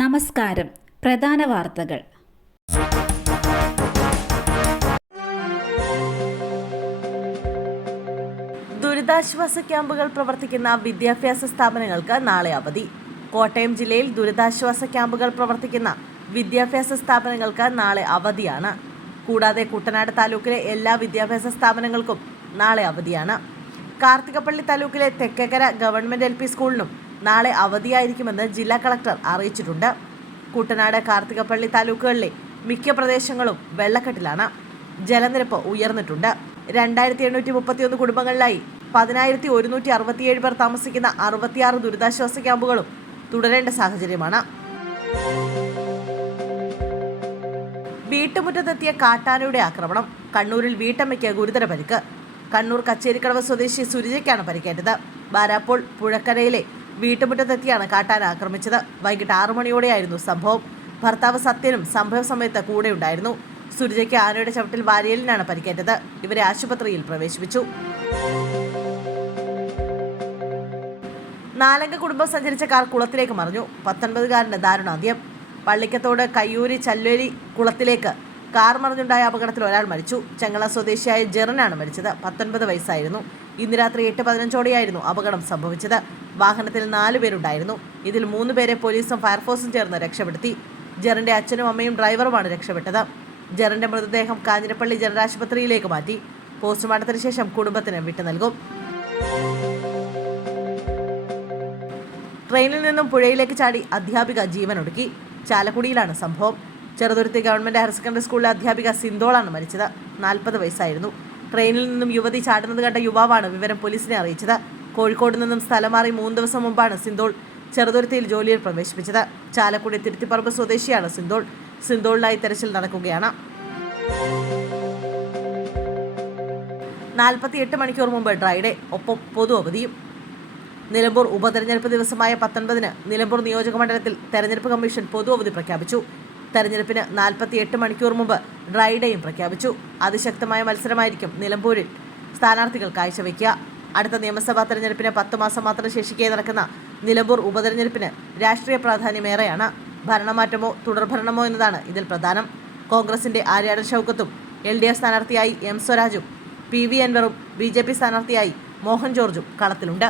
നമസ്കാരം. പ്രധാന വാർത്തകൾ. ദുരിതാശ്വാസ ക്യാമ്പുകൾ പ്രവർത്തിക്കുന്ന വിദ്യാഭ്യാസ സ്ഥാപനങ്ങൾക്ക് നാളെ അവധി. കോട്ടയം ജില്ലയിൽ ദുരിതാശ്വാസ ക്യാമ്പുകൾ പ്രവർത്തിക്കുന്ന വിദ്യാഭ്യാസ സ്ഥാപനങ്ങൾക്ക് നാളെ അവധിയാണ്. കൂടാതെ കുട്ടനാട് താലൂക്കിലെ എല്ലാ വിദ്യാഭ്യാസ സ്ഥാപനങ്ങൾക്കും നാളെ അവധിയാണ്. കാർത്തികപ്പള്ളി താലൂക്കിലെ തെക്കേക്കര ഗവൺമെന്റ് എൽ സ്കൂളിനും നാളെ അവധിയായിരിക്കുമെന്ന് ജില്ലാ കളക്ടർ അറിയിച്ചിട്ടുണ്ട്. കുട്ടനാട് കാർത്തികപ്പള്ളി താലൂക്കുകളിലെ മിക്ക പ്രദേശങ്ങളും വെള്ളക്കെട്ടിലാണ്. ജലനിരപ്പ് ഉയർന്നിട്ടുണ്ട്. രണ്ടായിരത്തി എണ്ണൂറ്റി മുപ്പത്തിയൊന്ന് കുടുംബങ്ങളിലായി പതിനായിരത്തി ഒരുന്നൂറ്റി അറുപത്തിയേഴ് പേർ താമസിക്കുന്ന അറുപത്തിയാറ് ദുരിതാശ്വാസ ക്യാമ്പുകളും തുടരേണ്ട സാഹചര്യമാണ്. വീട്ടുമുറ്റത്തെത്തിയ കാട്ടാനയുടെ ആക്രമണം. കണ്ണൂരിൽ വീട്ടമ്മയ്ക്ക് ഗുരുതര പരിക്ക്. കണ്ണൂർ കച്ചേരിക്കടവ് സ്വദേശി സുരജയ്ക്കാണ് പരിക്കേറ്റത്. ബാരാപ്പോൾ പുഴക്കരയിലെ വീട്ടുമുറ്റത്തെത്തിയാണ് കാട്ടാന ആക്രമിച്ചത്. വൈകിട്ട് ആറു മണിയോടെയായിരുന്നു സംഭവം. ഭർത്താവ് സത്യനും സംഭവ സമയത്ത് കൂടെ ഉണ്ടായിരുന്നു. സുരജയ്ക്ക് ആനയുടെ ചവിട്ടിൽ വാരിയലിനാണ് പരിക്കേറ്റത്. ഇവരെ ആശുപത്രിയിൽ പ്രവേശിപ്പിച്ചു. നാലംഗ കുടുംബം സഞ്ചരിച്ച കാർ കുളത്തിലേക്ക് മറിഞ്ഞു. പത്തൊൻപതുകാരന്റെ ദാരുണാന്ത്യം. പള്ളിക്കത്തോട് കയ്യൂരി ചല്ലേരി കുളത്തിലേക്ക് കാർ മറിഞ്ഞുണ്ടായ അപകടത്തിൽ ഒരാൾ മരിച്ചു. ചെങ്ങള സ്വദേശിയായ ജെറിനാണ് മരിച്ചത്. പത്തൊൻപത് വയസ്സായിരുന്നു. ഇന്ന് രാത്രി എട്ട് പതിനഞ്ചോടെയായിരുന്നു അപകടം സംഭവിച്ചത്. വാഹനത്തിൽ നാലു പേരുണ്ടായിരുന്നു. ഇതിൽ മൂന്ന് പേരെ പോലീസും ഫയർഫോഴ്സും ചേർന്ന് രക്ഷപ്പെടുത്തി. ജെറിന്റെ അച്ഛനും അമ്മയും ഡ്രൈവറുമാണ് രക്ഷപ്പെട്ടത്. ജെറിന്റെ മൃതദേഹം കാഞ്ഞിരപ്പള്ളി ജനരാശുപത്രിയിലേക്ക് മാറ്റി. പോസ്റ്റ്മോർട്ടത്തിന് ശേഷം കുടുംബത്തിന് വിട്ടു നൽകും. ട്രെയിനിൽ നിന്നും പുഴയിലേക്ക് ചാടി അധ്യാപിക ജീവൻ ജീവനൊടുക്കി. ചാലക്കുടിയിലാണ് സംഭവം. ചെറുതുരുത്തി ഗവൺമെന്റ് ഹയർ സെക്കൻഡറി സ്കൂളിലെ അധ്യാപിക സിന്തോളാണ് മരിച്ചത്. നാൽപ്പത് വയസ്സായിരുന്നു. ട്രെയിനിൽ നിന്നും യുവതി ചാടുന്നത് കണ്ട യുവാവാണ് വിവരം പോലീസിനെ അറിയിച്ചത്. കോഴിക്കോട് നിന്നും സ്ഥലം മാറി മൂന്ന് ദിവസം മുമ്പാണ് സിന്തോൾ ചെറുതുരുത്തിയിൽ ജോലിയിൽ പ്രവേശിപ്പിച്ചത്. ചാലക്കുടി തിരുത്തിപ്പറമ്പ് സ്വദേശിയാണ് സിന്തോൾ. സിന്തോളിനായി തെരച്ചിൽ നടക്കുകയാണ്. നാൽപ്പത്തി എട്ട് മണിക്കൂർ മുമ്പ് ഡ്രൈഡേ ഒപ്പം പൊതു അവധിയും. നിലമ്പൂർ ഉപതെരഞ്ഞെടുപ്പ് ദിവസമായ പത്തൊൻപതിന് നിലമ്പൂർ നിയോജക മണ്ഡലത്തിൽ തെരഞ്ഞെടുപ്പ് കമ്മീഷൻ പൊതു അവധി പ്രഖ്യാപിച്ചു. തെരഞ്ഞെടുപ്പിന് നാൽപ്പത്തി എട്ട് മണിക്കൂർ മുമ്പ് ഡ്രൈഡേയും പ്രഖ്യാപിച്ചു. അതിശക്തമായ മത്സരമായിരിക്കും നിലമ്പൂരിൽ സ്ഥാനാർത്ഥികൾ കാഴ്ചവെക്കുക അടുത്ത നിയമസഭാ തെരഞ്ഞെടുപ്പിന് പത്ത് മാസം മാത്രം ശേഷിക്കെ നടക്കുന്ന നിലമ്പൂർ ഉപതെരഞ്ഞെടുപ്പിന് രാഷ്ട്രീയ പ്രാധാന്യമേറെയാണ്. ഭരണമാറ്റമോ തുടർഭരണമോ എന്നതാണ് ഇതിൽ പ്രധാനം. കോൺഗ്രസിന്റെ ആര്യാടൻ ഷൗക്കത്തും എൽ ഡി എഫ് സ്ഥാനാർത്ഥിയായി എം സ്വരാജും പി വി അൻവറും ബി ജെ പി സ്ഥാനാർത്ഥിയായി മോഹൻ ജോർജും കളത്തിലുണ്ട്.